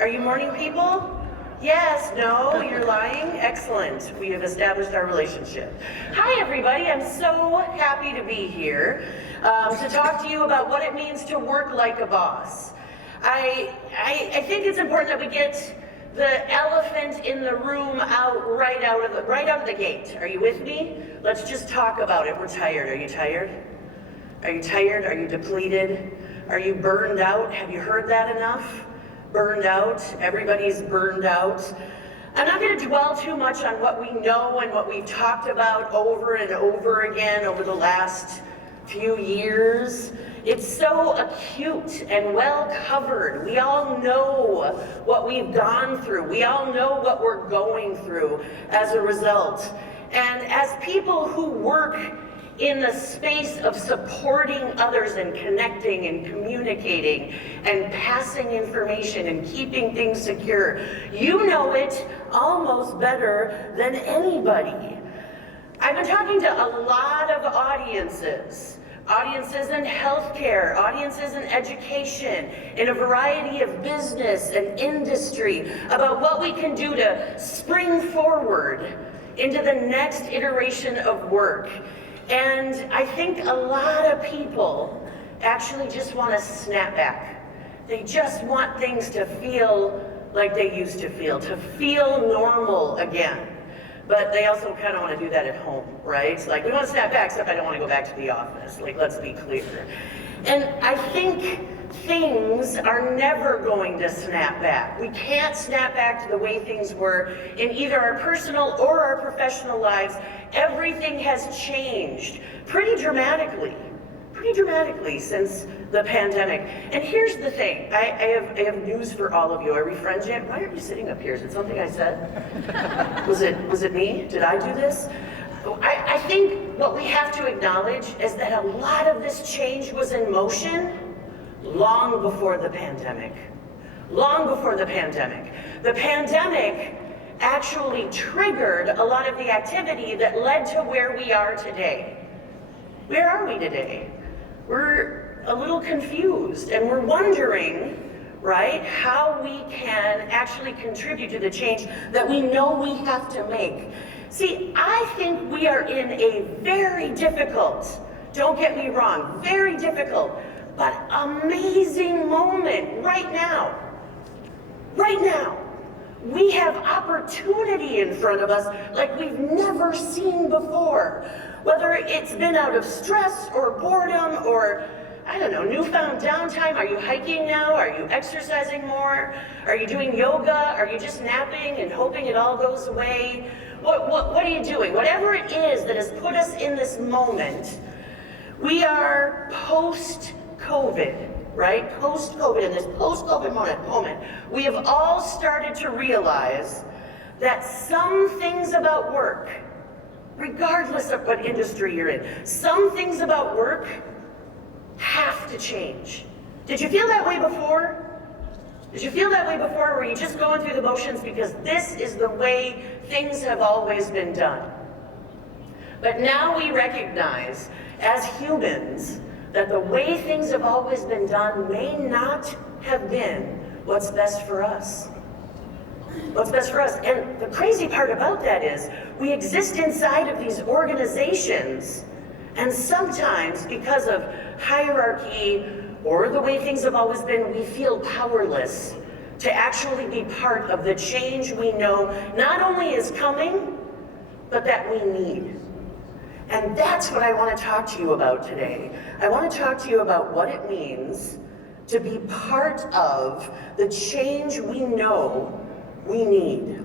Are you morning people? Yes, no, you're lying? Excellent. We have established our relationship. Hi, everybody. I'm so happy to be here to talk to you about what it means to work like a boss. I think it's important that we get the elephant in the room right out of the gate. Are you with me? Let's just talk about it. We're tired. Are you tired? Are you tired? Are you depleted? Are you burned out? Have you heard that enough? Burned out. Everybody's burned out. I'm not going to dwell too much on what we know and what we've talked about over and over again over the last few years. It's so acute and well covered. We all know what we've gone through. We all know what we're going through as a result. And as people who work in the space of supporting others and connecting and communicating and passing information and keeping things secure, you know it almost better than anybody. I've been talking to a lot of audiences in healthcare, audiences in education, in a variety of business and industry, about what we can do to spring forward into the next iteration of work. And I think a lot of people actually just want to snap back. They just want things to feel like they used to feel normal again. But they also kind of want to do that at home, right? Like, we want to snap back, except I don't want to go back to the office. Like, let's be clear. And I think things are never going to snap back. We can't snap back to the way things were in either our personal or our professional lives. Everything has changed pretty dramatically since the pandemic. And here's the thing, I have news for all of you. Are we friends yet? Why aren't you sitting up here? Is it something I said? Was it me? Did I do this? I think what we have to acknowledge is that a lot of this change was in motion long before the pandemic. Long before the pandemic. The pandemic actually triggered a lot of the activity that led to where we are today. Where are we today? We're a little confused, and we're wondering, right, how we can actually contribute to the change that we know we have to make. See, I think we are in a very difficult, don't get me wrong, very difficult, but amazing moment right now. Right now. We have opportunity in front of us like we've never seen before. Whether it's been out of stress or boredom or, I don't know, newfound downtime. Are you hiking now? Are you exercising more? Are you doing yoga? Are you just napping and hoping it all goes away? What are you doing? Whatever it is that has put us in this moment, we are post-COVID. Right? Post-COVID, in this post-COVID moment, we have all started to realize that some things about work, regardless of what industry you're in, some things about work have to change. Did you feel that way before? Did you feel that way before? Were you just going through the motions because this is the way things have always been done? But now we recognize, as humans, that the way things have always been done may not have been what's best for us. What's best for us. And the crazy part about that is we exist inside of these organizations, and sometimes because of hierarchy or the way things have always been, we feel powerless to actually be part of the change we know not only is coming, but that we need. And that's what I want to talk to you about today. I want to talk to you about what it means to be part of the change we know we need.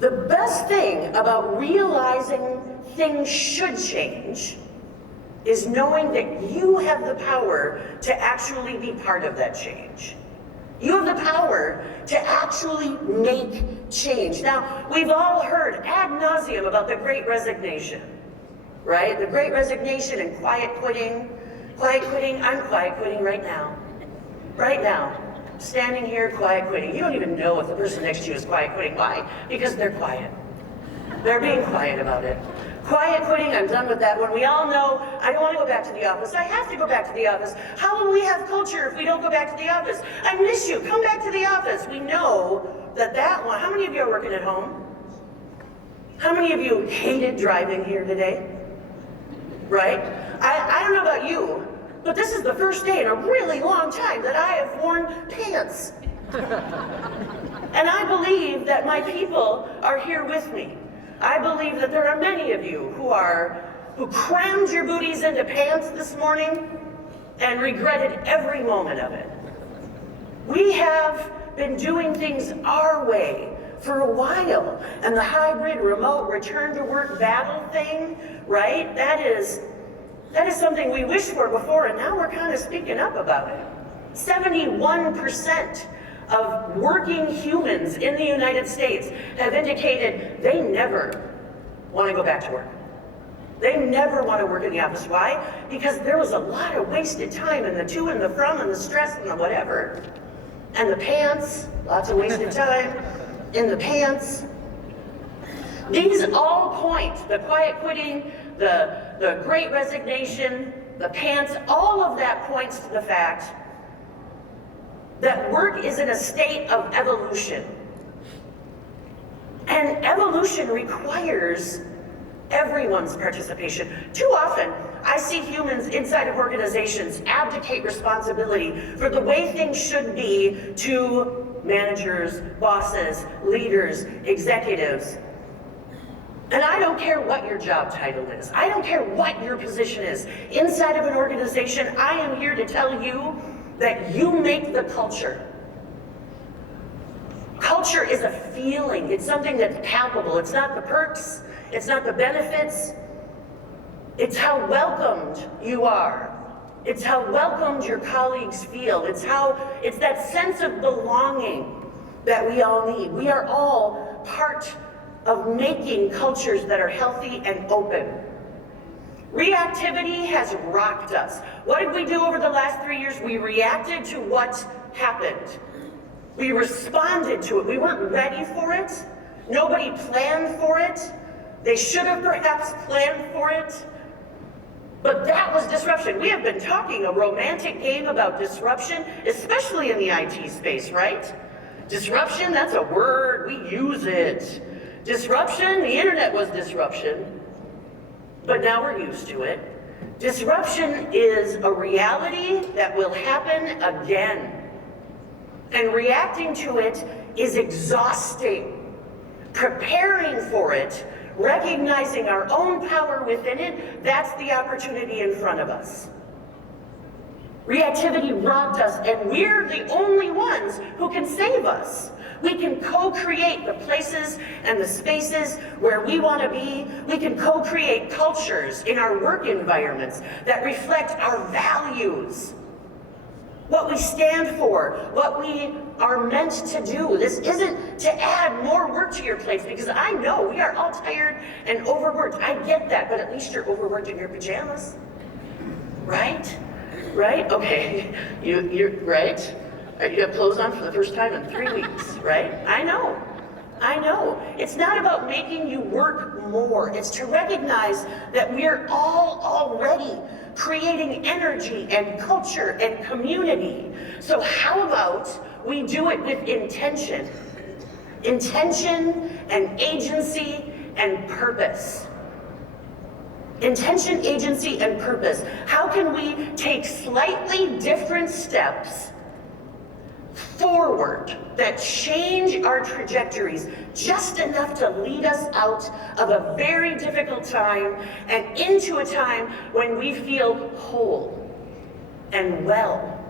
The best thing about realizing things should change is knowing that you have the power to actually be part of that change. You have the power to actually make change. Now, we've all heard ad nauseum about the Great Resignation. Right? The Great Resignation and quiet quitting. Quiet quitting, I'm quiet quitting right now. Right now. Standing here, quiet quitting. You don't even know if the person next to you is quiet quitting. Why? Because they're quiet. They're being quiet about it. Quiet quitting, I'm done with that one. We all know I don't want to go back to the office. I have to go back to the office. How will we have culture if we don't go back to the office? I miss you. Come back to the office. We know that one. How many of you are working at home? How many of you hated driving here today? Right? I don't know about you, but this is the first day in a really long time that I have worn pants. And I believe that my people are here with me. I believe that there are many of you who crammed your booties into pants this morning and regretted every moment of it. We have been doing things our way for a while, and the hybrid remote return to work battle thing, right? That is something we wished for before, and now we're kind of speaking up about it. 71% of working humans in the United States have indicated they never want to go back to work. They never want to work in the office. Why? Because there was a lot of wasted time in the to and the from and the stress and the whatever. And the pants, lots of wasted time in the pants. These all point, the quiet quitting, the great resignation, the pants, all of that points to the fact that work is in a state of evolution. And evolution requires everyone's participation. Too often, I see humans inside of organizations abdicate responsibility for the way things should be to managers, bosses, leaders, executives. And I don't care what your job title is. I don't care what your position is. Inside of an organization, I am here to tell you that you make the culture. Culture is a feeling. It's something that's palpable. It's not the perks. It's not the benefits. It's how welcomed you are. It's how welcomed your colleagues feel. It's that sense of belonging that we all need. We are all part of making cultures that are healthy and open. Reactivity has rocked us. What did we do over the last 3 years? We reacted to what happened. We responded to it. We weren't ready for it. Nobody planned for it. They should have perhaps planned for it. But that was disruption. We have been talking a romantic game about disruption, especially in the IT space, right? Disruption, that's a word, we use it. Disruption, the internet was disruption. But now we're used to it. Disruption is a reality that will happen again. And reacting to it is exhausting. Preparing for it, recognizing our own power within it, that's the opportunity in front of us. Reactivity robbed us, and we're the only ones who can save us. We can co-create the places and the spaces where we want to be. We can co-create cultures in our work environments that reflect our values, what we stand for, what we are meant to do. This isn't to add more work to your plate, because I know we are all tired and overworked. I get that, but at least you're overworked in your pajamas, right? Right? Okay, you're right. You have clothes on for the first time in 3 weeks, right? I know. It's not about making you work more. It's to recognize that we're all already creating energy and culture and community. So how about we do it with intention? Intention and agency and purpose. Intention, agency, and purpose. How can we take slightly different steps forward that change our trajectories just enough to lead us out of a very difficult time and into a time when we feel whole and well?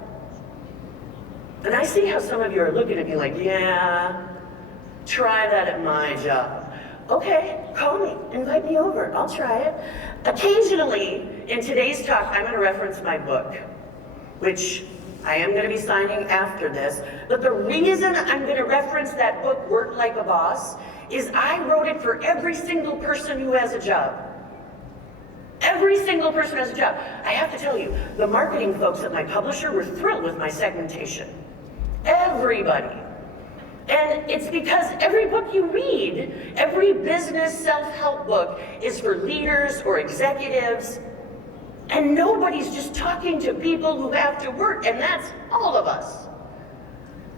And I see how some of you are looking at me like, yeah, try that at my job. Okay, call me, invite me over, I'll try it. Occasionally, in today's talk, I'm going to reference my book, which I am going to be signing after this. But the reason I'm going to reference that book, Work Like a Boss, is I wrote it for every single person who has a job. Every single person has a job. I have to tell you, the marketing folks at my publisher were thrilled with my segmentation. Everybody. And it's because every book you read, every business self-help book is for leaders or executives, and nobody's just talking to people who have to work, and that's all of us.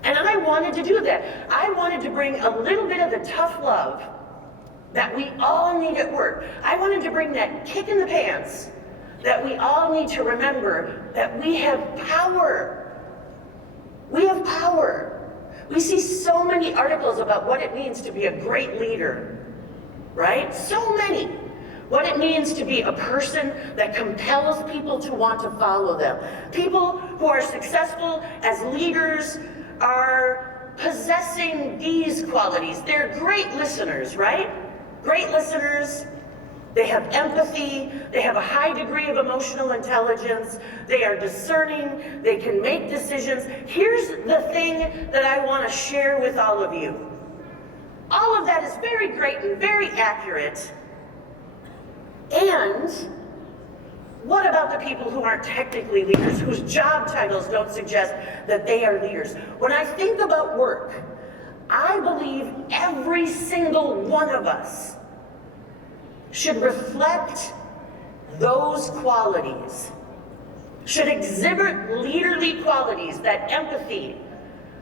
And I wanted to do that. I wanted to bring a little bit of the tough love that we all need at work. I wanted to bring that kick in the pants that we all need to remember that we have power. We have power. We see so many articles about what it means to be a great leader, right? So many. What it means to be a person that compels people to want to follow them. People who are successful as leaders are possessing these qualities. They're great listeners, right? Great listeners. They have empathy, they have a high degree of emotional intelligence, they are discerning, they can make decisions. Here's the thing that I want to share with all of you. All of that is very great and very accurate. And what about the people who aren't technically leaders, whose job titles don't suggest that they are leaders? When I think about work, I believe every single one of us should reflect those qualities, should exhibit leaderly qualities, that empathy,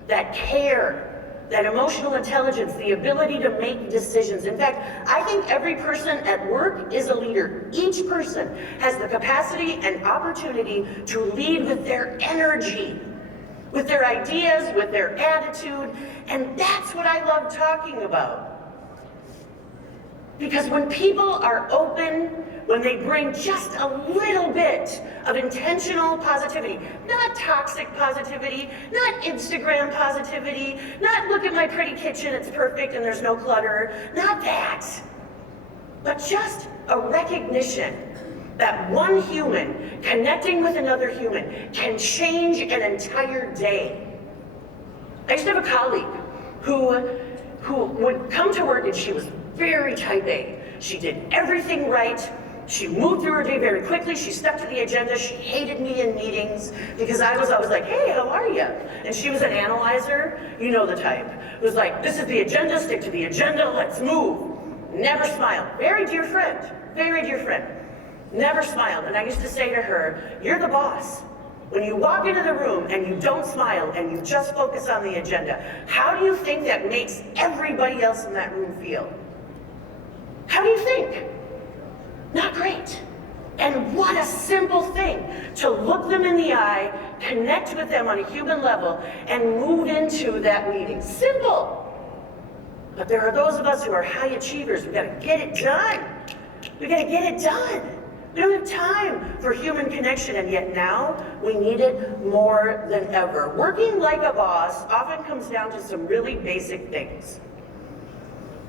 that care, that emotional intelligence, the ability to make decisions. In fact, I think every person at work is a leader. Each person has the capacity and opportunity to lead with their energy, with their ideas, with their attitude, and that's what I love talking about. Because when people are open, when they bring just a little bit of intentional positivity, not toxic positivity, not Instagram positivity, not look at my pretty kitchen, it's perfect and there's no clutter, not that, but just a recognition that one human connecting with another human can change an entire day. I used to have a colleague who would come to work and she was very type A. She did everything right. She moved through her day very quickly. She stuck to the agenda. She hated me in meetings because I was always like, hey, how are you? And she was an analyzer. You know the type. It was like, this is the agenda, stick to the agenda, let's move. Never smiled. Very dear friend. Very dear friend. Never smiled. And I used to say to her, you're the boss. When you walk into the room and you don't smile and you just focus on the agenda, how do you think that makes everybody else in that room feel? How do you think? Not great. And what a simple thing to look them in the eye, connect with them on a human level, and move into that meeting. Simple. But there are those of us who are high achievers. We've got to get it done. We've got to get it done. We don't have time for human connection, and yet now we need it more than ever. Working like a boss often comes down to some really basic things.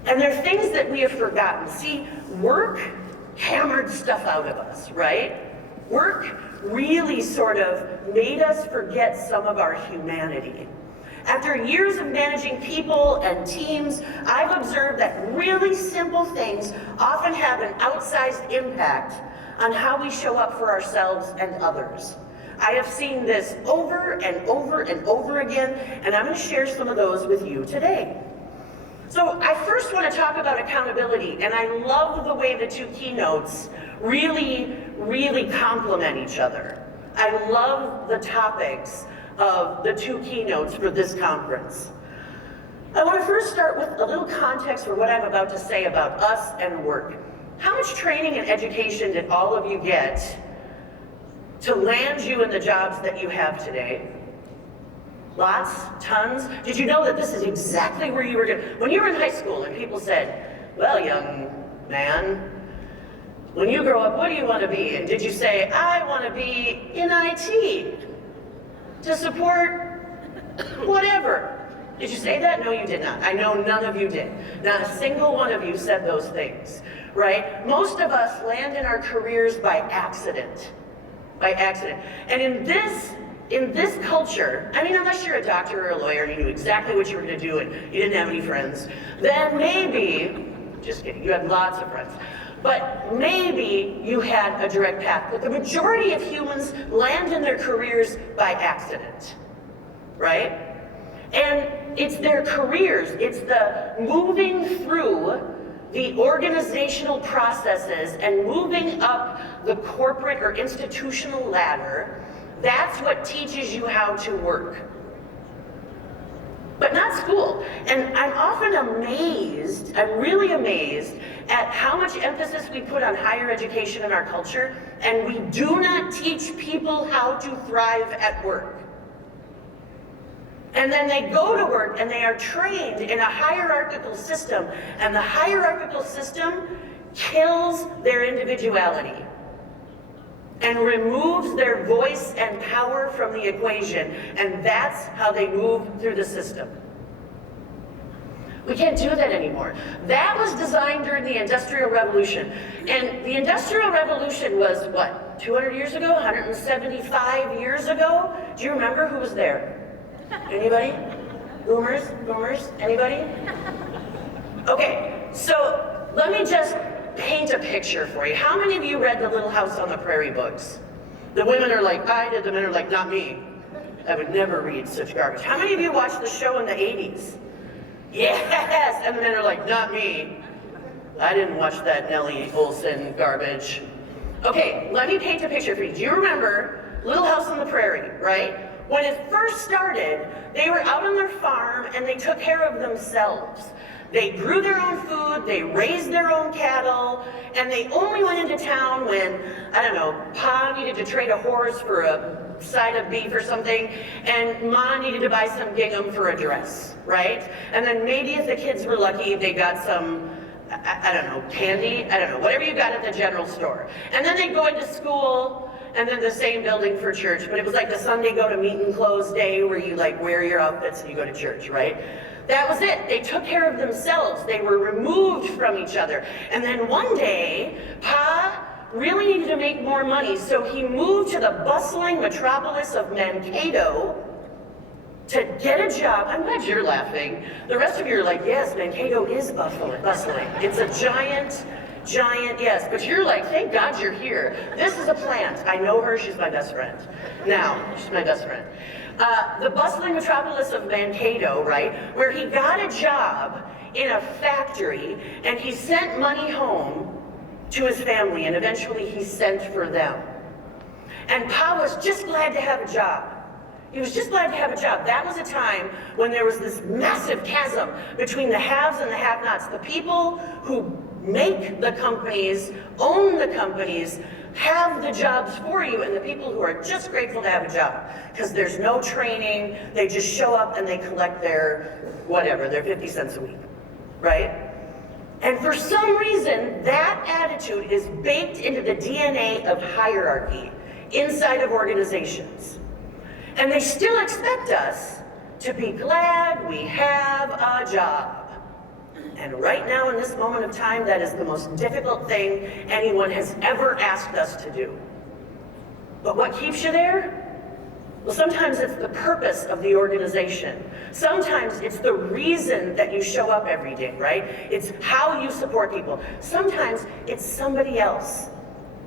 And they're things that we have forgotten. See, work hammered stuff out of us, right? Work really sort of made us forget some of our humanity. After years of managing people and teams, I've observed that really simple things often have an outsized impact on how we show up for ourselves and others. I have seen this over and over and over again, and I'm going to share some of those with you today. So I first want to talk about accountability, and I love the way the two keynotes really complement each other. I love the topics of the two keynotes for this conference. I want to first start with a little context for what I'm about to say about us and work. How much training and education did all of you get to land you in the jobs that you have today? Lots? Tons? Did you know that this is exactly where you were going? When you were in high school and people said, well, young man, when you grow up, what do you want to be? And did you say, I want to be in IT to support whatever? Did you say that? No, you did not. I know none of you did. Not a single one of you said those things, right? Most of us land in our careers by accident. By accident. And in this culture, I mean, unless you're a doctor or a lawyer and you knew exactly what you were going to do and you didn't have any friends, then maybe, just kidding, you had lots of friends, but maybe you had a direct path. But the majority of humans land in their careers by accident, right? And it's their careers, it's the moving through the organizational processes and moving up the corporate or institutional ladder. That's what teaches you how to work. But not school. And I'm often amazed, I'm really amazed at how much emphasis we put on higher education in our culture, and we do not teach people how to thrive at work. And then they go to work and they are trained in a hierarchical system, and the hierarchical system kills their individuality and removes their voice and power from the equation, and that's how they move through the system. We can't do that anymore. That was designed during the Industrial Revolution. And the Industrial Revolution was, what, 200 years ago? 175 years ago? Do you remember who was there? Anybody? Boomers? Boomers? Anybody? Okay, so let me just paint a picture for you. How many of you read the Little House on the Prairie books? The women are like, I did. The men are like, not me. I would never read such garbage. How many of you watched the show in the 80s? Yes! And the men are like, not me. I didn't watch that Nellie Olson garbage. Okay, let me paint a picture for you. Do you remember Little House on the Prairie, right? When it first started, they were out on their farm and they took care of themselves. They grew their own food, they raised their own cattle, and they only went into town when, I don't know, Pa needed to trade a horse for a side of beef or something, and Ma needed to buy some gingham for a dress, right? And then maybe if the kids were lucky, they got some, I don't know, candy, I don't know, whatever you got at the general store. And then they'd go into school, and then the same building for church, but it was like the Sunday go to meeting clothes day where you like wear your outfits and you go to church, right? That was it. They took care of themselves. They were removed from each other. And then one day, Pa really needed to make more money, so he moved to the bustling metropolis of Mankato to get a job. I'm glad you're laughing. The rest of you are like, yes, Mankato is bustling. It's a giant, yes. But you're like, thank God you're here. This is a plant. I know her. She's my best friend. Now, she's my best friend. The bustling metropolis of Mankato, right, where he got a job in a factory, and he sent money home to his family, and eventually he sent for them. And Pa was just glad to have a job. He was just glad to have a job. That was a time when there was this massive chasm between the haves and the have-nots. The people who make the companies, own the companies, have the jobs for you, and the people who are just grateful to have a job. Because there's no training, they just show up and they collect their, whatever, their 50 cents a week, right? And for some reason, that attitude is baked into the DNA of hierarchy inside of organizations. And they still expect us to be glad we have a job. And right now, in this moment of time, that is the most difficult thing anyone has ever asked us to do. But what keeps you there? Well, sometimes it's the purpose of the organization. Sometimes it's the reason that you show up every day, right? It's how you support people. Sometimes it's somebody else.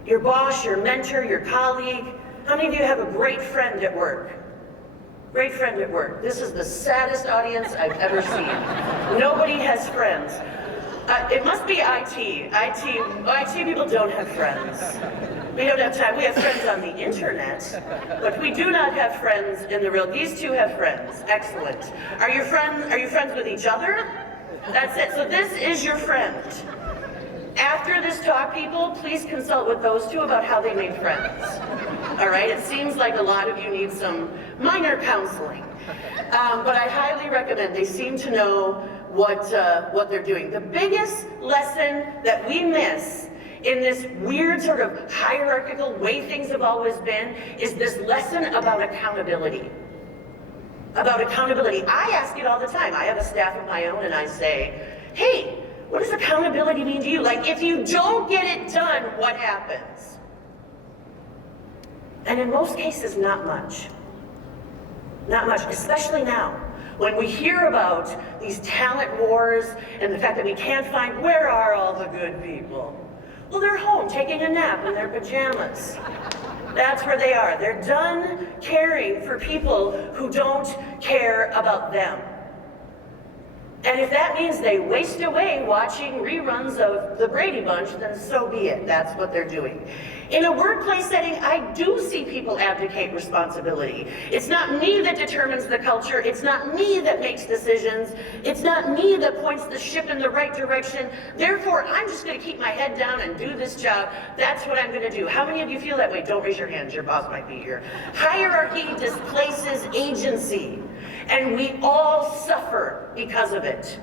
Your boss, your mentor, your colleague. How many of you have a great friend at work? Great friend at work. This is the saddest audience I've ever seen. Nobody has friends. It must be IT. IT people don't have friends. We don't have time. We have friends on the internet, but we do not have friends in the real. These two have friends. Excellent. Are you friends with each other? That's it. So this is your friend. After this talk, people, please consult with those two about how they made friends. All right? It seems like a lot of you need some minor counseling. But I highly recommend. They seem to know what they're doing. The biggest lesson that we miss in this weird sort of hierarchical way things have always been is this lesson about accountability. About accountability. I ask it all the time. I have a staff of my own, and I say, hey, what does accountability mean to you? Like, if you don't get it done, what happens? And in most cases, not much. Not much, especially now. When we hear about these talent wars and the fact that we can't find, where are all the good people? Well, they're home taking a nap in their pajamas. That's where they are. They're done caring for people who don't care about them. And if that means they waste away watching reruns of The Brady Bunch, then so be it. That's what they're doing. In a workplace setting, I do see people abdicate responsibility. It's not me that determines the culture. It's not me that makes decisions. It's not me that points the ship in the right direction. Therefore, I'm just going to keep my head down and do this job. That's what I'm going to do. How many of you feel that way? Don't raise your hands. Your boss might be here. Hierarchy displaces agency. And we all suffer because of it.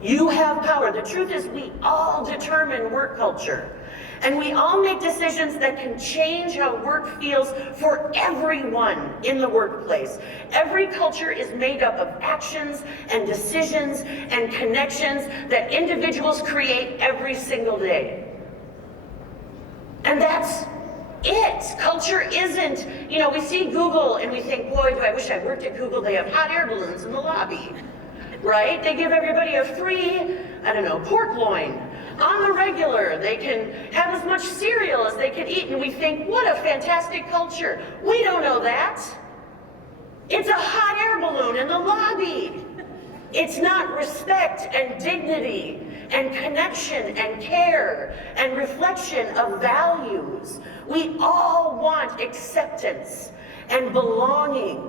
You have power. The truth is we all determine work culture. And we all make decisions that can change how work feels for everyone in the workplace. Every culture is made up of actions and decisions and connections that individuals create every single day. And that's it. Culture isn't, we see Google and we think, boy, do I wish I worked at Google. They have hot air balloons in the lobby, right? They give everybody a free, pork loin on the regular. They can have as much cereal as they can eat, and we think, what a fantastic culture. We don't know that. It's a hot air balloon in the lobby. It's not respect and dignity and connection and care and reflection of values. We all want acceptance and belonging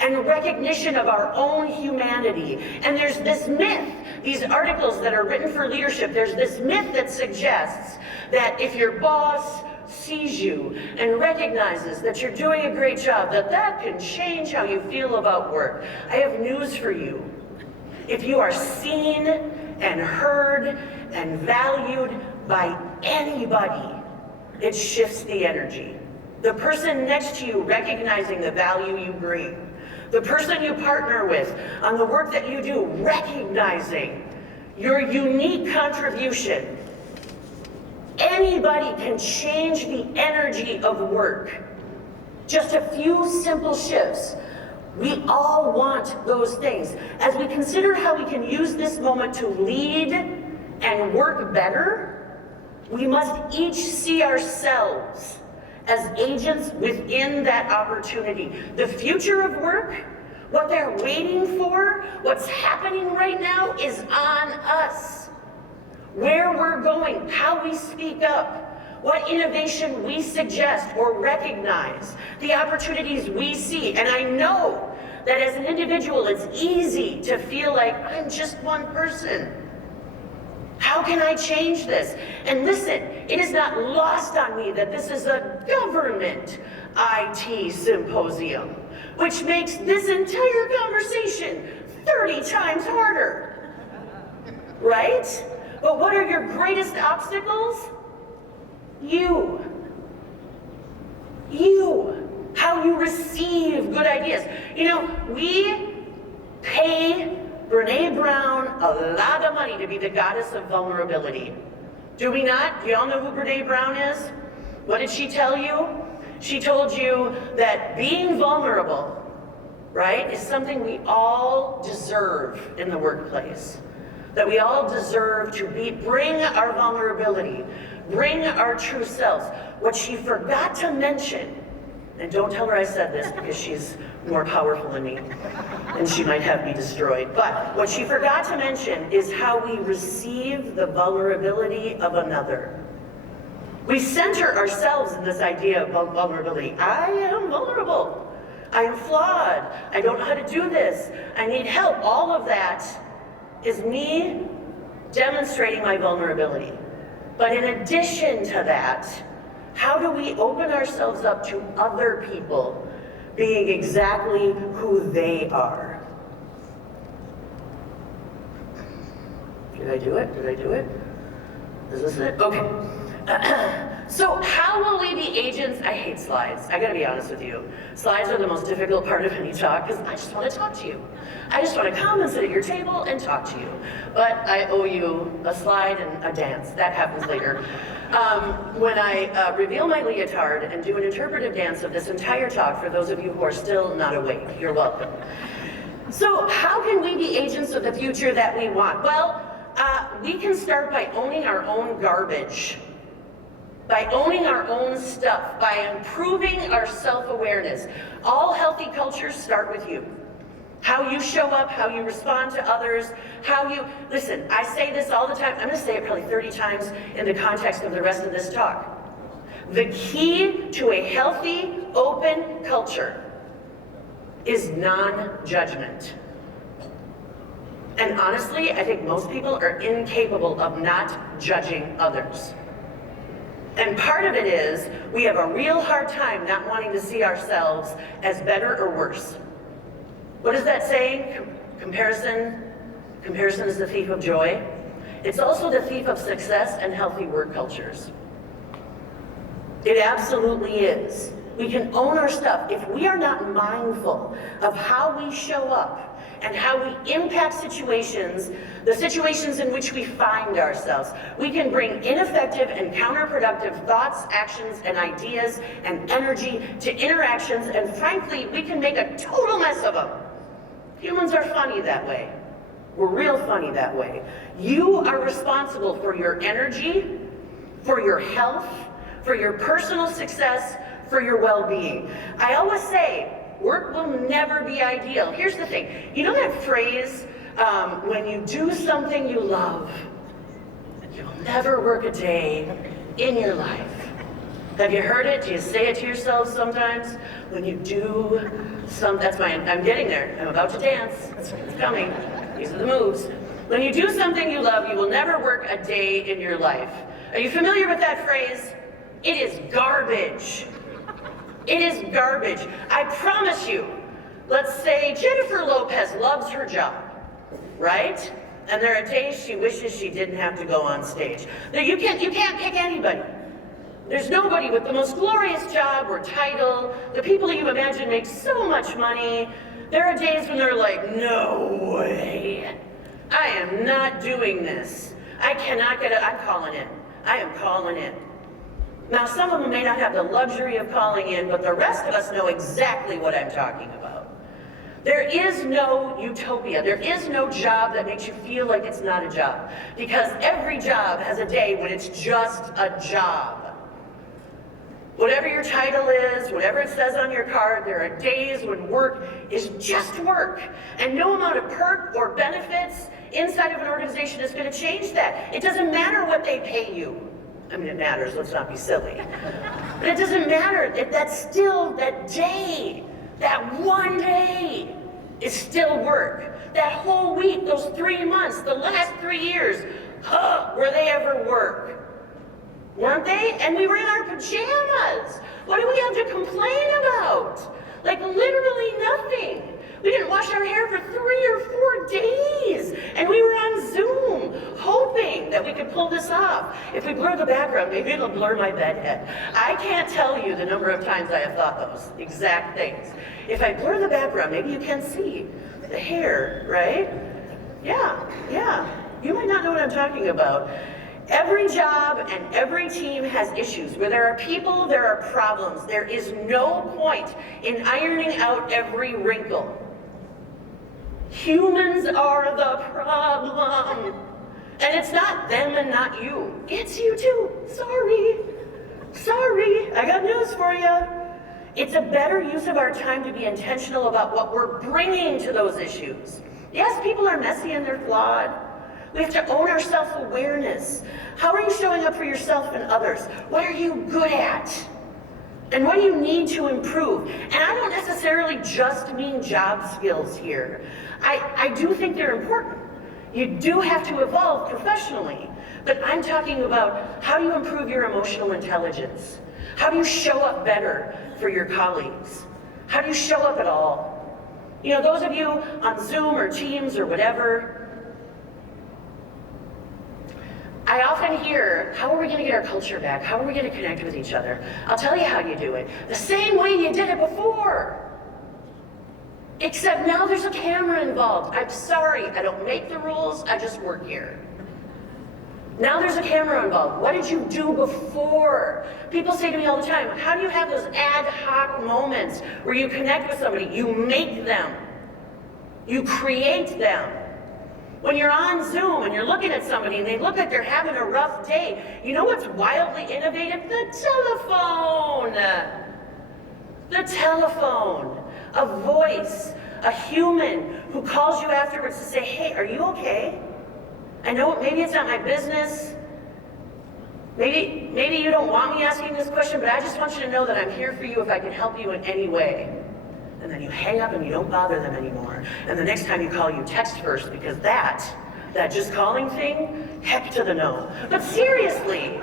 and recognition of our own humanity. And there's this myth, these articles that are written for leadership, there's this myth that suggests that if your boss sees you and recognizes that you're doing a great job, that can change how you feel about work. I have news for you. If you are seen and heard and valued by anybody, it shifts the energy. The person next to you recognizing the value you bring. The person you partner with on the work that you do recognizing your unique contribution. Anybody can change the energy of work. Just a few simple shifts. We all want those things. As we consider how we can use this moment to lead and work better, we must each see ourselves as agents within that opportunity. The future of work, what they're waiting for, what's happening right now is on us. Where we're going, how we speak up, what innovation we suggest or recognize, the opportunities we see. And I know that as an individual, it's easy to feel like I'm just one person. How can I change this? And listen, it is not lost on me that this is a government IT symposium, which makes this entire conversation 30 times harder, right? But what are your greatest obstacles? You. How you receive good ideas. We pay Brene Brown a lot of money to be the goddess of vulnerability. Do we not? Do y'all know who Brene Brown is? What did she tell you? She told you that being vulnerable, right, is something we all deserve in the workplace. That we all deserve to bring our vulnerability, bring our true selves. What she forgot to mention, and don't tell her I said this because she's more powerful than me and she might have me destroyed, but what she forgot to mention is how we receive the vulnerability of another. We center ourselves in this idea of vulnerability. I am vulnerable. I am flawed. I don't know how to do this. I need help. All of that is me demonstrating my vulnerability. But in addition to that, how do we open ourselves up to other people being exactly who they are? Did I do it? Is this it? Okay. So how will we be agents? I hate slides. I gotta be honest with you. Slides are the most difficult part of any talk because I just want to talk to you. I just want to come and sit at your table and talk to you. But I owe you a slide and a dance. That happens later. When I reveal my leotard and do an interpretive dance of this entire talk for those of you who are still not awake, you're welcome. So how can we be agents of the future that we want? Well, we can start by owning our own garbage. by owning our own stuff, by improving our self-awareness. All healthy cultures start with you. How you show up, how you respond to others, listen, I say this all the time. I'm gonna say it probably 30 times in the context of the rest of this talk. The key to a healthy, open culture is non-judgment. And honestly, I think most people are incapable of not judging others. And part of it is, we have a real hard time not wanting to see ourselves as better or worse. What is that saying? Comparison is the thief of joy. It's also the thief of success and healthy work cultures. It absolutely is. We can own our stuff. If we are not mindful of how we show up and how we impact situations, the situations in which we find ourselves, we can bring ineffective and counterproductive thoughts, actions, and ideas and energy to interactions, and frankly, we can make a total mess of them. Humans are funny that way. We're real funny that way. You are responsible for your energy, for your health, for your personal success, for your well-being. I always say, work will never be ideal. Here's the thing. You know that phrase, when you do something you love, you'll never work a day in your life. Have you heard it? Do you say it to yourselves sometimes? When you do I'm getting there. I'm about to dance. It's coming. These are the moves. When you do something you love, you will never work a day in your life. Are you familiar with that phrase? It is garbage. It is garbage. I promise you. Let's say Jennifer Lopez loves her job, right? And there are days she wishes she didn't have to go on stage. Now, you can't pick anybody. There's nobody with the most glorious job or title. The people you imagine make so much money. There are days when they're like, no way. I am not doing this. I cannot get it. I'm calling in. I am calling in. Now, some of them may not have the luxury of calling in, but the rest of us know exactly what I'm talking about. There is no utopia. There is no job that makes you feel like it's not a job, because every job has a day when it's just a job. Whatever your title is, whatever it says on your card, there are days when work is just work. And no amount of perk or benefits inside of an organization is going to change that. It doesn't matter what they pay you. I mean, it matters, let's not be silly. But it doesn't matter. That's still that day, that one day is still work. That whole week, those 3 months, the last 3 years, were they ever work? Weren't they? And we were in our pajamas. What do we have to complain about? Like literally nothing. We didn't wash our hair for 3 or 4 days. And we were on Zoom, hoping that we could pull this off. If we blur the background, maybe it'll blur my bedhead. I can't tell you the number of times I have thought those exact things. If I blur the background, maybe you can see the hair, right? Yeah. You might not know what I'm talking about. Every job and every team has issues. Where there are people, there are problems. There is no point in ironing out every wrinkle. Humans are the problem. And it's not them and not you. It's you too. Sorry. I got news for you. It's a better use of our time to be intentional about what we're bringing to those issues. Yes, people are messy and they're flawed. We have to own our self-awareness. How are you showing up for yourself and others? What are you good at? And what do you need to improve? And I don't necessarily just mean job skills here. I do think they're important. You do have to evolve professionally. But I'm talking about how do you improve your emotional intelligence? How do you show up better for your colleagues? How do you show up at all? You know, those of you on Zoom or Teams or whatever, I often hear, how are we going to get our culture back? How are we going to connect with each other? I'll tell you how you do it. The same way you did it before. Except now there's a camera involved. I'm sorry, I don't make the rules, I just work here. Now there's a camera involved. What did you do before? People say to me all the time, how do you have those ad hoc moments where you connect with somebody? You make them. You create them. When you're on Zoom and you're looking at somebody and they look like they're having a rough day, you know what's wildly innovative? The telephone. The telephone. A voice, a human who calls you afterwards to say, hey, are you okay? I know maybe it's not my business. Maybe you don't want me asking this question, but I just want you to know that I'm here for you if I can help you in any way. And then you hang up and you don't bother them anymore. And the next time you call, you text first, because that just calling thing, heck to the no. But seriously,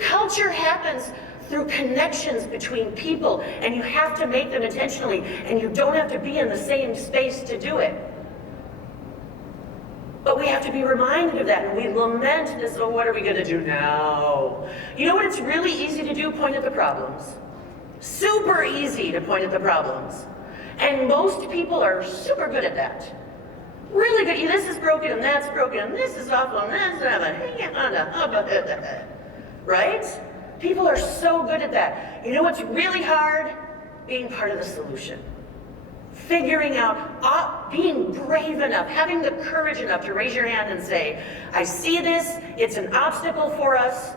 culture happens through connections between people, and you have to make them intentionally, and you don't have to be in the same space to do it. But we have to be reminded of that, and we lament this, oh, what are we gonna do now? You know what it's really easy to do? Point at the problems. Super easy to point at the problems. And most people are super good at that. Really good. This is broken, and that's broken, and this is awful, and that's not, right? People are so good at that. You know what's really hard? Being part of the solution. Figuring out, being brave enough, having the courage enough to raise your hand and say, I see this, it's an obstacle for us,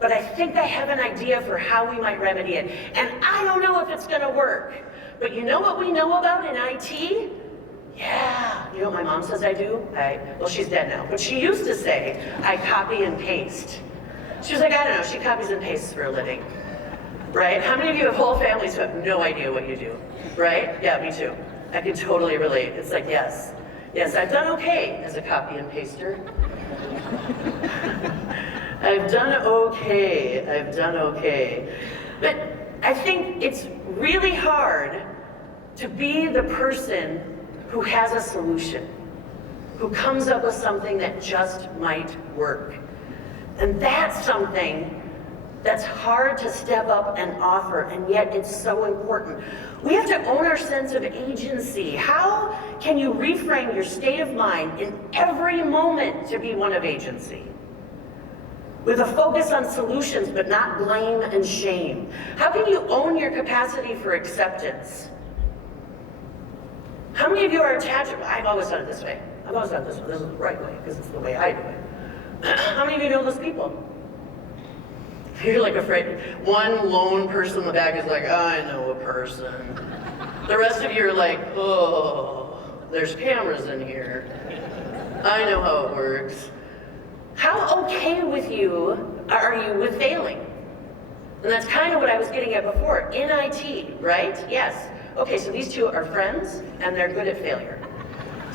but I think I have an idea for how we might remedy it. And I don't know if it's gonna work, but you know what we know about in IT? Yeah, you know what my mom says I do? Well, she's dead now, but she used to say, I copy and paste. She was like, I don't know, she copies and pastes for a living, right? How many of you have whole families who have no idea what you do, right? Yeah, me too. I can totally relate. It's like, yes, I've done okay as a copy and paster. I've done okay. But I think it's really hard to be the person who has a solution, who comes up with something that just might work. And that's something that's hard to step up and offer, and yet it's so important. We have to own our sense of agency. How can you reframe your state of mind in every moment to be one of agency? With a focus on solutions, but not blame and shame. How can you own your capacity for acceptance? How many of you are attached? I've always done it this way. This is the right way, because it's the way I do it. How many of you know those people? You're like afraid. One lone person in the back is like, I know a person. The rest of you are like, oh, there's cameras in here. I know how it works. How okay with you are you with failing? And that's kind of what I was getting at before. In IT, right? Yes. Okay, so these two are friends, and they're good at failure.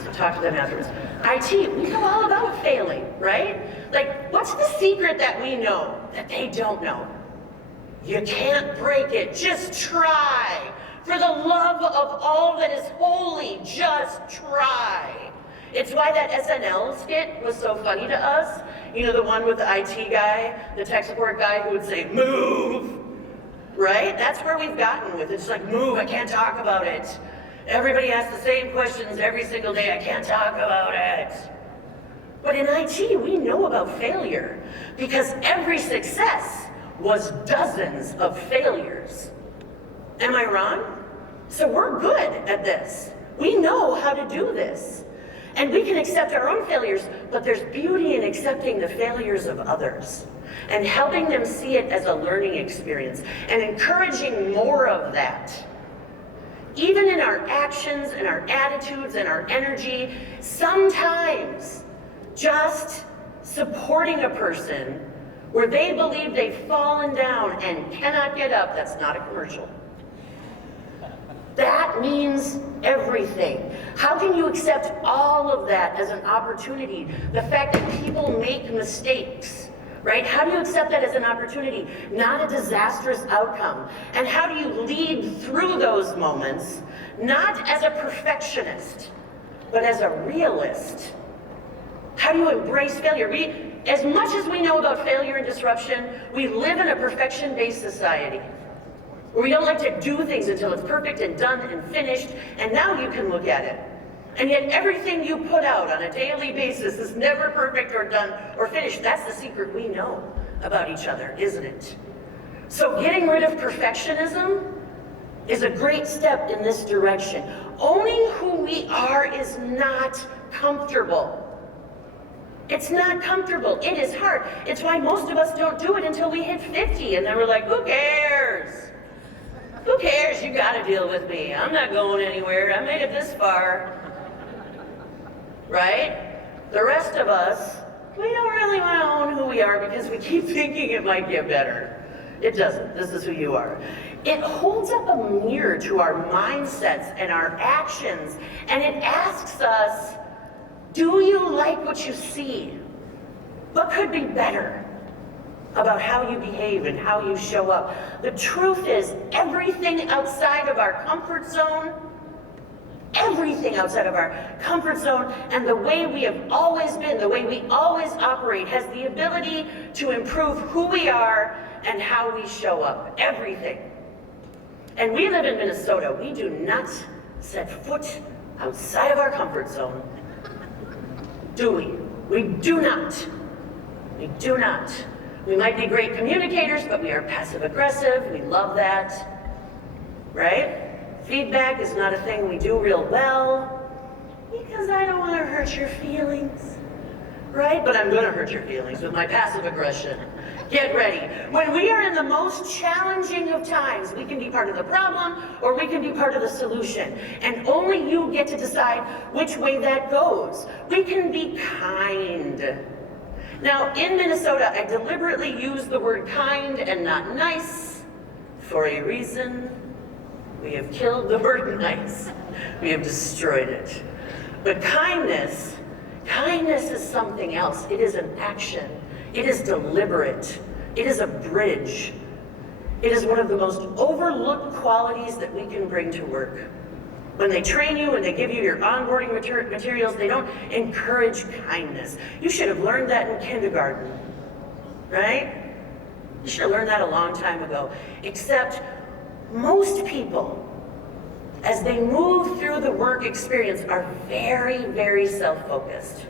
So talk to them afterwards. IT, we know all about failing, right? Like, what's the secret that we know that they don't know? You can't break it, just try. For the love of all that is holy, just try. It's why that SNL skit was so funny to us. You know, the one with the IT guy, the tech support guy who would say, move, right? That's where we've gotten with it. It's like, move, I can't talk about it. Everybody asks the same questions every single day, I can't talk about it. But in IT, we know about failure because every success was dozens of failures. Am I wrong? So we're good at this. We know how to do this. And we can accept our own failures, but there's beauty in accepting the failures of others and helping them see it as a learning experience and encouraging more of that. Even in our actions and our attitudes and our energy, sometimes just supporting a person where they believe they've fallen down and cannot get up, that's not a commercial. That means everything. How can you accept all of that as an opportunity? The fact that people make mistakes, right? How do you accept that as an opportunity, not a disastrous outcome? And how do you lead through those moments, not as a perfectionist, but as a realist? How do you embrace failure? As much as we know about failure and disruption, we live in a perfection-based society where we don't like to do things until it's perfect and done and finished, and now you can look at it. And yet everything you put out on a daily basis is never perfect or done or finished. That's the secret we know about each other, isn't it? So getting rid of perfectionism is a great step in this direction. Owning who we are is not comfortable. It's not comfortable. It is hard. It's why most of us don't do it until we hit 50, and then we're like, who cares? Who cares? You gotta deal with me. I'm not going anywhere. I made it this far. Right? The rest of us, we don't really want to own who we are because we keep thinking it might get better. It doesn't. This is who you are. It holds up a mirror to our mindsets and our actions, and it asks us, do you like what you see? What could be better about how you behave and how you show up? The truth is, everything outside of our comfort zone, everything outside of our comfort zone and the way we have always been, the way we always operate, has the ability to improve who we are and how we show up. Everything. And we live in Minnesota. We do not set foot outside of our comfort zone. Do we? We do not. We do not. We might be great communicators, but we are passive aggressive. We love that. Right? Feedback is not a thing we do real well, because I don't want to hurt your feelings, right? But I'm going to hurt your feelings with my passive aggression. Get ready. When we are in the most challenging of times, we can be part of the problem or we can be part of the solution. And only you get to decide which way that goes. We can be kind. Now, in Minnesota, I deliberately use the word kind and not nice for a reason. We have killed the word nice. We have destroyed it. But kindness is something else. It is an action. It is deliberate. It is a bridge. It is one of the most overlooked qualities that we can bring to work. When they train you and they give you your onboarding materials, they don't encourage kindness. You should have learned that in kindergarten, right? You should have learned that a long time ago. Except most people, as they move through the work experience, are very, very self-focused.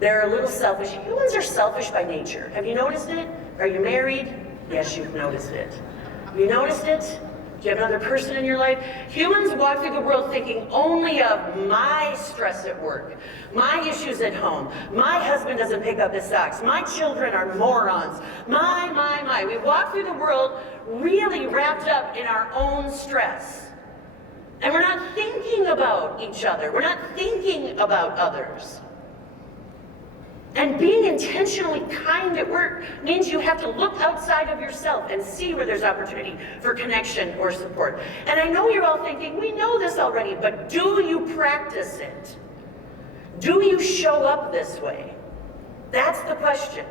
They're a little selfish. Humans are selfish by nature. Have you noticed it? Are you married? Yes, you've noticed it. Have you noticed it? Do you have another person in your life? Humans walk through the world thinking only of my stress at work, my issues at home, my husband doesn't pick up his socks, my children are morons, my. We walk through the world really wrapped up in our own stress. And we're not thinking about each other. We're not thinking about others. And being intentionally kind at work means you have to look outside of yourself and see where there's opportunity for connection or support. And I know you're all thinking, we know this already, but do you practice it? Do you show up this way? That's the question.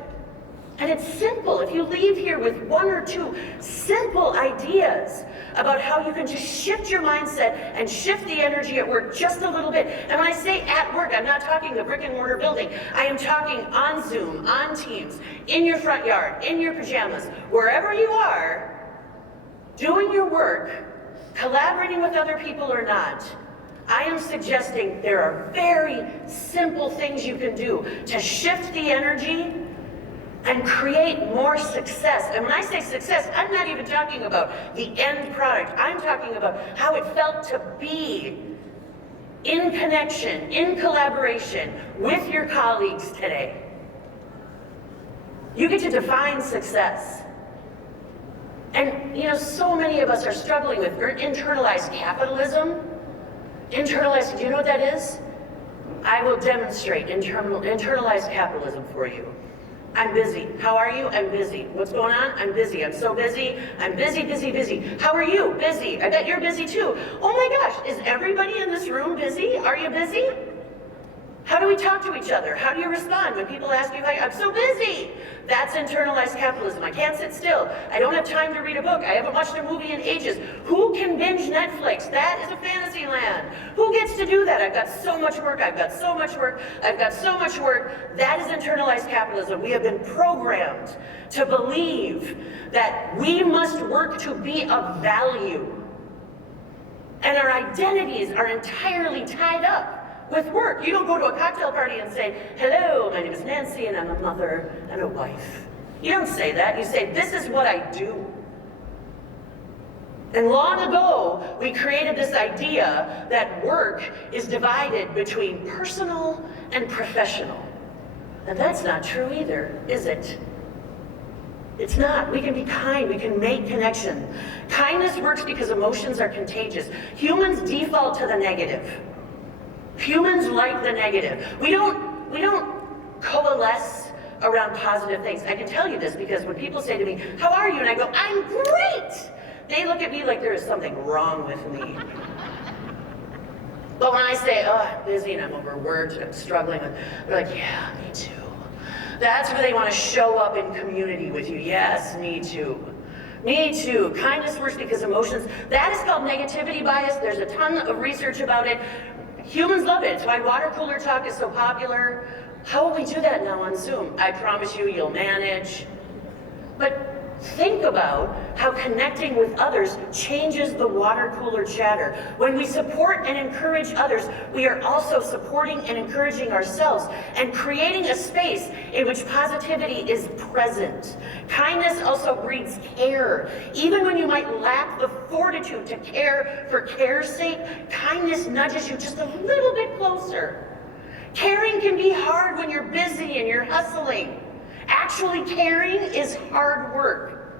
And it's simple. If you leave here with one or two simple ideas about how you can just shift your mindset and shift the energy at work just a little bit. And when I say at work, I'm not talking the brick and mortar building. I am talking on Zoom, on Teams, in your front yard, in your pajamas, wherever you are, doing your work, collaborating with other people or not. I am suggesting there are very simple things you can do to shift the energy and create more success. And when I say success, I'm not even talking about the end product. I'm talking about how it felt to be in connection, in collaboration with your colleagues today. You get to define success. And you know, so many of us are struggling with internalized capitalism. Internalized, do you know what that is? I will demonstrate internalized capitalism for you. I'm busy. How are you? I'm busy. What's going on? I'm busy. I'm so busy. I'm busy, busy, busy. How are you? Busy. I bet you're busy too. Oh my gosh, is everybody in this room busy? Are you busy? How do we talk to each other? How do you respond when people ask you, I'm so busy? That's internalized capitalism. I can't sit still. I don't have time to read a book. I haven't watched a movie in ages. Who can binge Netflix? That is a fantasy land. Who gets to do that? I've got so much work. I've got so much work. I've got so much work. That is internalized capitalism. We have been programmed to believe that we must work to be of value. And our identities are entirely tied up with work. You don't go to a cocktail party and say, hello, my name is Nancy and I'm a mother and a wife. You don't say that. You say, this is what I do. And long ago, we created this idea that work is divided between personal and professional. And that's not true either, is it? It's not. We can be kind. We can make connection. Kindness works because emotions are contagious. Humans default to the negative. Humans like the negative. We don't coalesce around positive things. I can tell you this because when people say to me, "How are you?" and I go, "I'm great," they look at me like there is something wrong with me. But when I say, "Oh, I'm busy and I'm overworked and I'm struggling," they're like, "Yeah, me too." That's where they want to show up in community with you. Yes, me too. Me too. Kindness works because emotions, that is called negativity bias. There's a ton of research about it. Humans love it. It's why water cooler talk is so popular. How will we do that now on Zoom? I promise you, you'll manage. But think about how connecting with others changes the water cooler chatter. When we support and encourage others, we are also supporting and encouraging ourselves and creating a space in which positivity is present. Kindness also breeds care. Even when you might lack the fortitude to care for care's sake, kindness nudges you just a little bit closer. Caring can be hard when you're busy and you're hustling. Actually caring is hard work,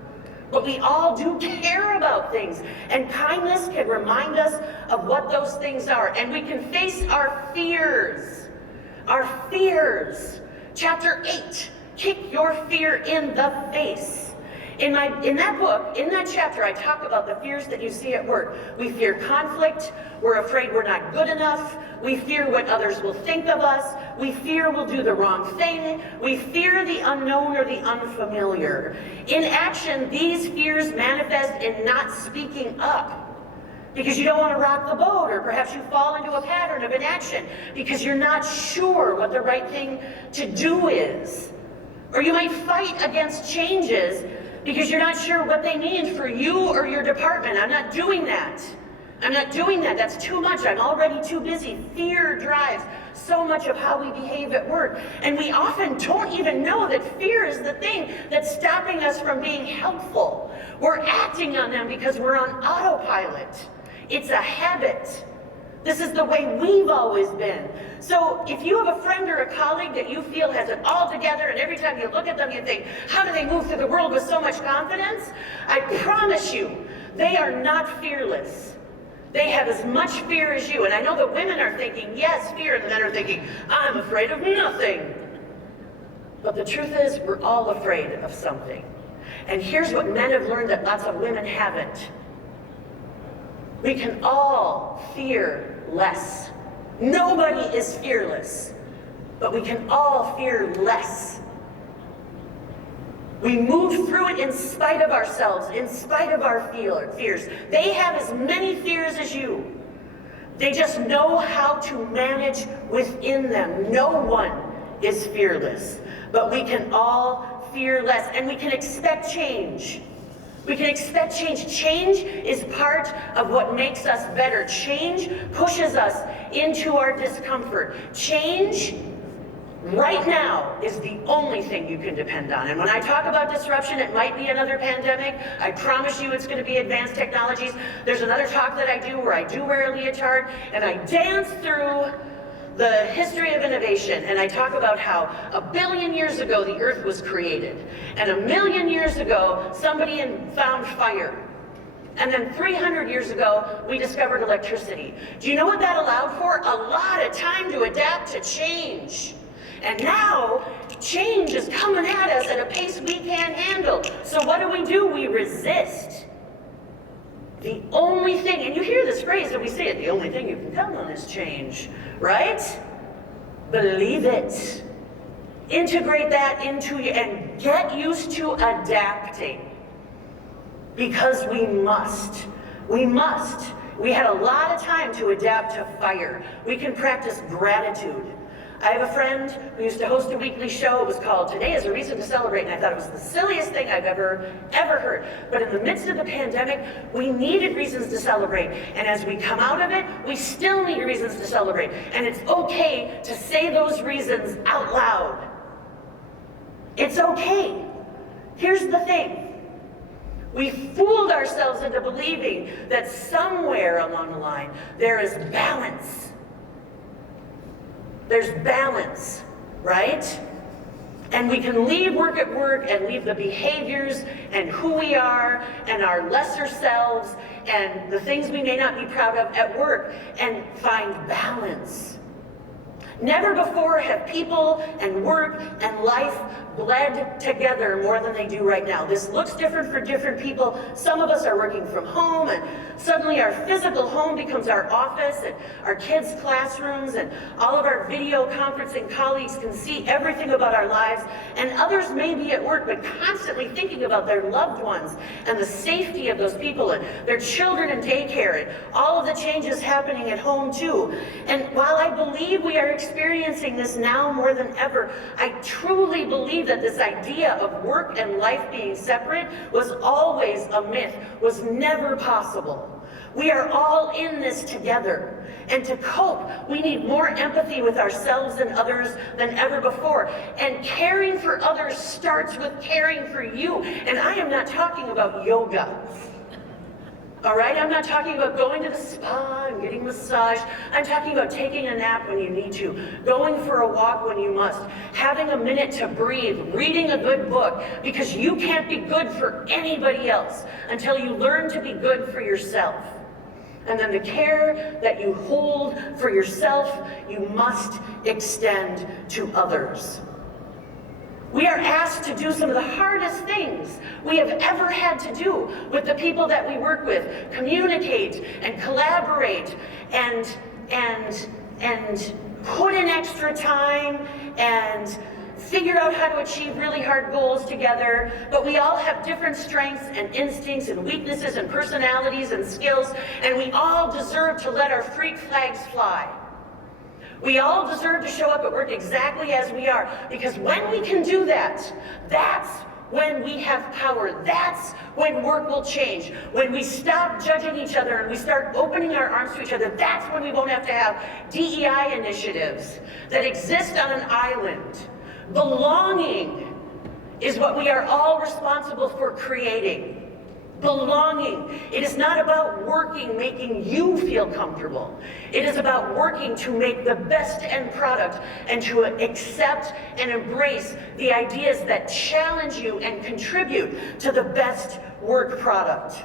but we all do care about things, and kindness can remind us of what those things are, and we can face our fears. Our fears. Chapter 8, kick your fear in the face. In that book, in that chapter, I talk about the fears that you see at work. We fear conflict. We're afraid we're not good enough. We fear what others will think of us. We fear we'll do the wrong thing. We fear the unknown or the unfamiliar. In action, these fears manifest in not speaking up because you don't want to rock the boat, or perhaps you fall into a pattern of inaction because you're not sure what the right thing to do is. Or you might fight against changes because you're not sure what they mean for you or your department. I'm not doing that. I'm not doing that. That's too much. I'm already too busy. Fear drives so much of how we behave at work. And we often don't even know that fear is the thing that's stopping us from being helpful. We're acting on them because we're on autopilot. It's a habit. This is the way we've always been. So if you have a friend or a colleague that you feel has it all together, and every time you look at them you think, how do they move through the world with so much confidence? I promise you, they are not fearless. They have as much fear as you. And I know that women are thinking, yes, fear, and the men are thinking, I'm afraid of nothing. But the truth is, we're all afraid of something. And here's what men have learned that lots of women haven't. We can all fear less. Nobody is fearless, but we can all fear less. We move through it in spite of ourselves, in spite of our fears. They have as many fears as you. They just know how to manage within them. No one is fearless, but we can all fear less, and we can expect change. We can expect change. Change is part of what makes us better. Change pushes us into our discomfort. Change right now is the only thing you can depend on. And when I talk about disruption, it might be another pandemic. I promise you it's going to be advanced technologies. There's another talk that I do where I do wear a leotard and I dance through the history of innovation, and I talk about how 1 billion years ago the earth was created, and 1 million years ago somebody found fire, and then 300 years ago we discovered electricity. Do you know what that allowed for? A lot of time to adapt to change. And now change is coming at us at a pace we can't handle. So what do? We resist. The only thing, and you hear this phrase that we say it, the only thing you can count on is change, right? Believe it. Integrate that into you and get used to adapting. Because we must. We must. We had a lot of time to adapt to fire. We can practice gratitude. I have a friend who used to host a weekly show. It was called Today is a Reason to Celebrate, and I thought it was the silliest thing I've ever heard. But in the midst of the pandemic, we needed reasons to celebrate. And as we come out of it, we still need reasons to celebrate. And it's okay to say those reasons out loud. It's okay. Here's the thing. We fooled ourselves into believing that somewhere along the line there is balance. There's balance, right? And we can leave work at work and leave the behaviors and who we are and our lesser selves and the things we may not be proud of at work and find balance. Never before have people and work and life bled together more than they do right now. This looks different for different people. Some of us are working from home, and suddenly our physical home becomes our office and our kids' classrooms, and all of our video conferencing colleagues can see everything about our lives, and others may be at work but constantly thinking about their loved ones and the safety of those people and their children in daycare and all of the changes happening at home too. And while I believe we are experiencing this now more than ever, I truly believe that this idea of work and life being separate was always a myth, was never possible. We are all in this together. And to cope, we need more empathy with ourselves and others than ever before. And caring for others starts with caring for you. And I am not talking about yoga. All right, I'm not talking about going to the spa and getting massaged. I'm talking about taking a nap when you need to, going for a walk when you must, having a minute to breathe, reading a good book, because you can't be good for anybody else until you learn to be good for yourself. And then the care that you hold for yourself, you must extend to others. We are asked to do some of the hardest things we have ever had to do with the people that we work with. Communicate and collaborate and put in extra time and figure out how to achieve really hard goals together. But we all have different strengths and instincts and weaknesses and personalities and skills, and we all deserve to let our freak flags fly. We all deserve to show up at work exactly as we are, because when we can do that, that's when we have power. That's when work will change. When we stop judging each other and we start opening our arms to each other, that's when we won't have to have DEI initiatives that exist on an island. Belonging is what we are all responsible for creating. Belonging. It is not about working, making you feel comfortable. It is about working to make the best end product and to accept and embrace the ideas that challenge you and contribute to the best work product.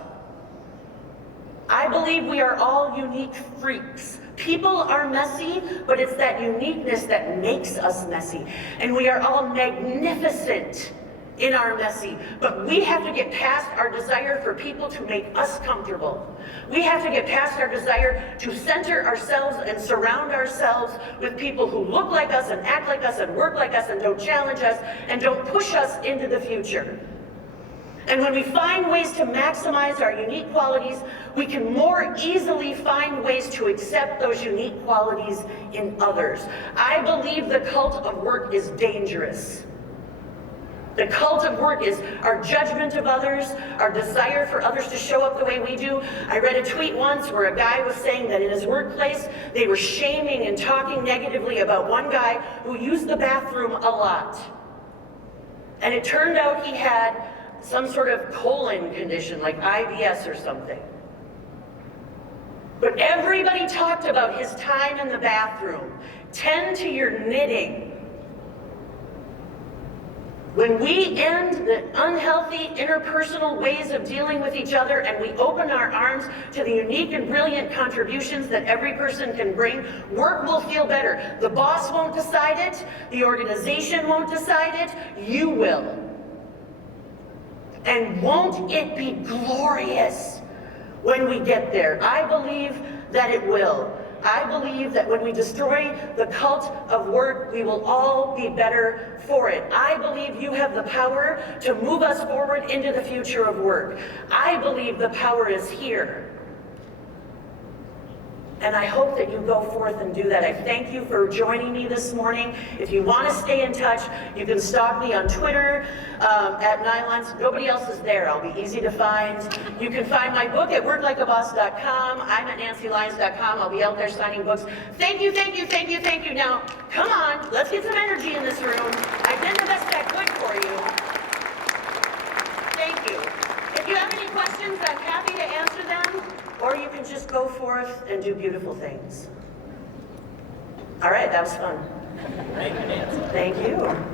I believe we are all unique freaks. People are messy, but it's that uniqueness that makes us messy. And we are all magnificent in our messy, but we have to get past our desire for people to make us comfortable. We have to get past our desire to center ourselves and surround ourselves with people who look like us and act like us and work like us and don't challenge us and don't push us into the future. And when we find ways to maximize our unique qualities, we can more easily find ways to accept those unique qualities in others. I believe the cult of work is dangerous. The cult of work is our judgment of others, our desire for others to show up the way we do. I read a tweet once where a guy was saying that in his workplace, they were shaming and talking negatively about one guy who used the bathroom a lot. And it turned out he had some sort of colon condition, like IBS or something. But everybody talked about his time in the bathroom. Tend to your knitting. When we end the unhealthy interpersonal ways of dealing with each other and we open our arms to the unique and brilliant contributions that every person can bring, work will feel better. The boss won't decide it, the organization won't decide it, you will. And won't it be glorious when we get there? I believe that it will. I believe that when we destroy the cult of work, we will all be better for it. I believe you have the power to move us forward into the future of work. I believe the power is here. And I hope that you go forth and do that. I thank you for joining me this morning. If you want to stay in touch, you can stalk me on Twitter at Lyons. Nobody else is there. I'll be easy to find. You can find my book at worklikeaboss.com. I'm at nancylyons.com. I'll be out there signing books. Thank you, thank you, thank you, thank you. Now, come on, let's get some energy in this room. I did the best I could for you. Thank you. If you have any or you can just go forth and do beautiful things. All right, that was fun. Thank you, Nancy. Thank you.